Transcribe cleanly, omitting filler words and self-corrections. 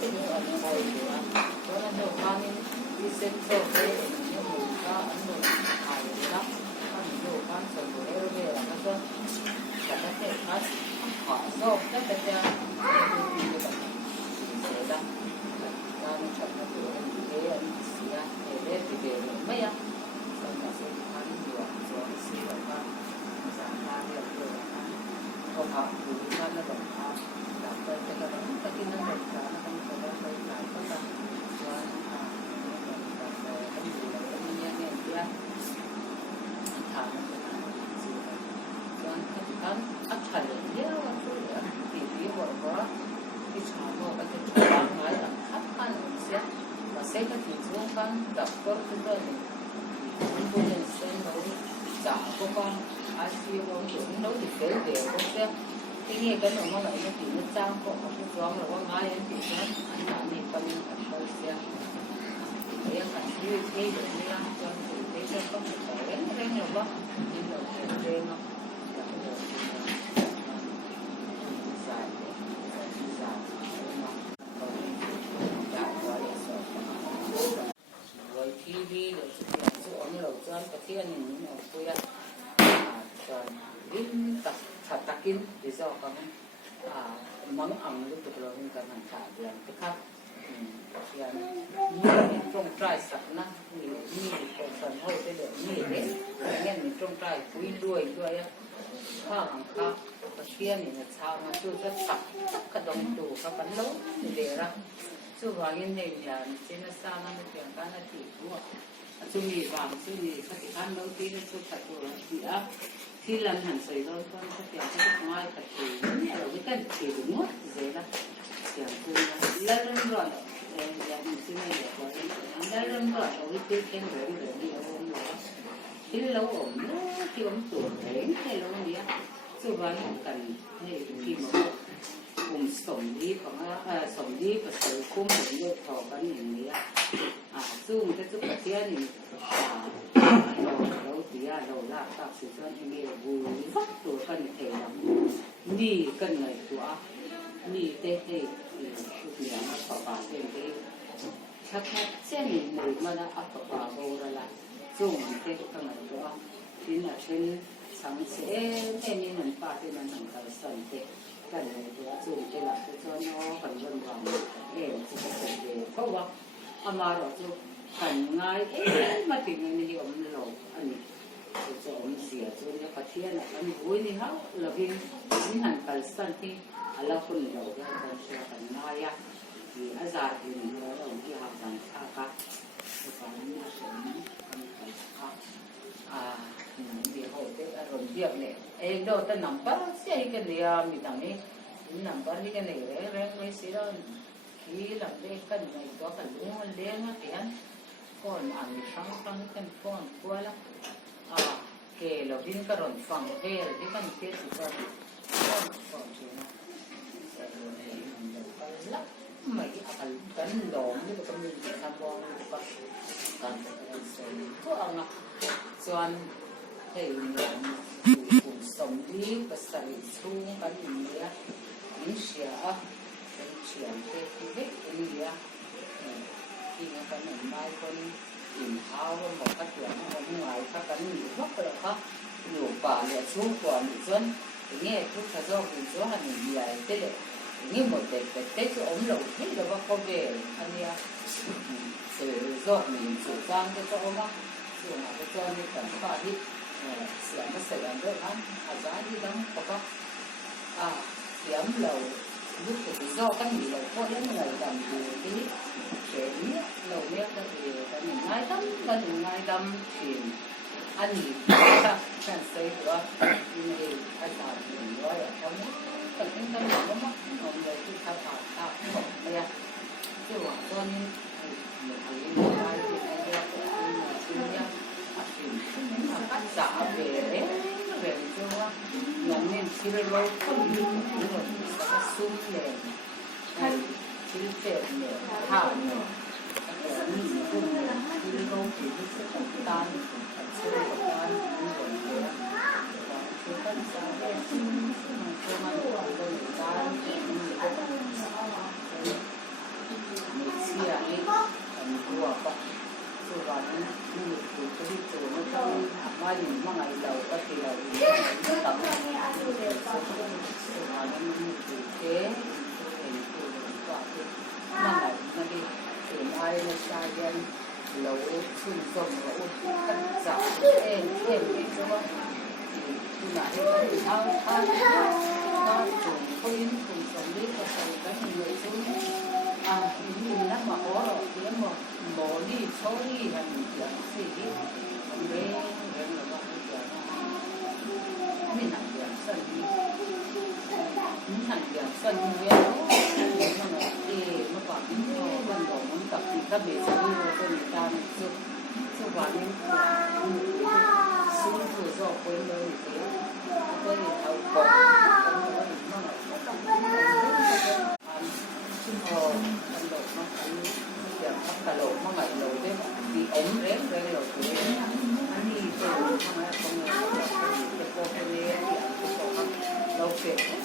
cái những anh ngồi đó là nhiều con đi xem show cái những người có anh người hài đó có nhiều con sầu người về là nó có cả các thể khác họ show các cái đó con chọn nó được cái anh xia để về mấy á xong là sẽ ăn nhiều rồi xí rồi con giảm ba điều rồi không học thì nó vẫn học đọc tới cái đó tất nhiên nó vẫn cả nó không có đâu phải là có đâu rồi đọc cái gì là cái nghe nghe kia thả nó sẽ là gì rồi cái con ắt phải nhớ thì biết rồi có cái sao mà cái chuyện nói là khắp ăn sẽ và sẽ có thể xuống con đọc có cái đó thì tôi nên sẽ nói trả của con ai siêu con cũng nói thì kể về con sẽ cái nghe cái nó lại nó thì nó trang của nó cũng giống là con ai em thì nó anh làm gì con anh tôi sẽ thì em phải như thế để đi ăn cho thì thế cho con phải đến đây nhiều lắm nhưng mà cái đây nó TV rồi chỗ như là cho cái thiên những nó quay cho in tập takin thì do con món ăn lúc đó mình cần phải thả làm cái khác thì như trong trai sạch na như còn phần hơi cái lượng như thế nghe mình trong trai quý đuôi á hàng khác cái thiên này là sao mà tôi rất sạch các đồng đồ các bánh lấu để ra chú vàng in này là trên nó sao nó được cái là chỉ đúng không? Chú mì vàng chú mì các cái ăn đầu tiên là chú phải của chị á khi lần hẳn sấy rồi con các cái cái ngoài phải thì nhẹ rồi cái cần chỉ đúng mất dễ lắm kiểu tôi lên rồi nhà mình xin này để có cái lên rồi rồi cái tên rồi đi ông đó cái lâu ổn khi ông tuổi đấy hay lâu gì á chú vàng cần hay khi mà cùng sống đi và sự cung mình được thọ cái những này dùng cái chút cái tiền này đầu tiên đầu là tạo sự cho anh nghe vui vắt tuổi cần thể lắm đi cần này của đi tê tê thì nó thọ vào trên cái chắc chắn người mà đã áp vào đâu là dùng cái này của thì là trên sáng sẽ thêm như mình pha thì mình cần sẵn thế cần này thì dùng cái là cho nó phần vân vàng để sẽ về không ạ mà rồi cho phần ngay mà thì người nhiều mình lẩu anh cho ông xỉa cho nó phát triển là anh vui đi hả là vì những hàng cần sẵn thì là phần lẩu cái phần sẽ phần ngay á thì ở già thì mình nói ông kia học rằng xa cả và những cái những cái hội cái rồi việc này em đâu ta nằm bắt xe cái này mình thằng ấy nằm bắt cái này đấy mấy xí đó khi làm đây cần này có cần uống lên nó tiền còn ăn sáng cái con qua lắm kể là viên cái rồi phòng về là cái con kia thì con chuyện lắm mấy cái đồ như là con mình làm bon con có ông John thì cũng sống đi và xảy xuống cái gì á những chuyện cái hết cái gì á khi mà cái mình mai con tìm thao một cái chuyện ở ngoài các cái gì rất là khó nhiều bà là xuống của mình dân nghe chút thời gian thì số hành gì vậy thế là như một cái tết cho ống lẩu hết là có về anh em sự do mình chủ trang cho ông á rồi mà cái cho nên cần phải đi sửa nó sẽ làm được lắm giá đi lắm có kiếm lẩu lúc thì do các nghỉ lẩu có những người làm gì cái lẩu nếp thì cái mình ngay tâm thì ăn gì ta cần xây nữa thì anh làm mình nói ở trong cần cái tâm nó mất mọi người thì thao tạo không bây giờ chứ mà cho nên mình thấy ai thì anh em cũng xin nhau thì các xã về cho nhận nên chỉ là lâu không được rồi sẽ sung lên hay chỉ phép nhẹ thả nhẹ những cái chỉ lâu thì nó sẽ không tan sẽ không tan những rồi nhé và chúng ta sẽ cho mà còn người ta những cái pa so ba ni ni ko ko ri to no ta ma ni ma ngai lau ka ti lau ni ta ma ni a lu le pa so ba ni ni ko ke ni ko ko ke ma ngai na di ke ai na sa yan lau sun som lau kan sa em ni so ba ni na he ka ni thao thao nó trồng khuyên trồng sống đi và trồng cái người xuống nhìn lắm mà có rồi thì mà bỏ đi xóa đi hành chuyện gì đi bé bé là bạn chuyện mình làm chuyện sân đi mình làm chuyện sân đi nhưng mà đi nó bảo mình cho ban đầu muốn tập thì các bé sẽ đi vào cho người ta mình chưa vào những xuống vừa rồi quên đâu thế cái gì đâu có chung hồ ăn lẩu nó phải giờ bắt cả lẩu nó ngậy lẩu đấy vì ống rén rén lẩu của anh đi từ không ai không người cái gì cái cô cái này thì ăn cái cô lẩu phết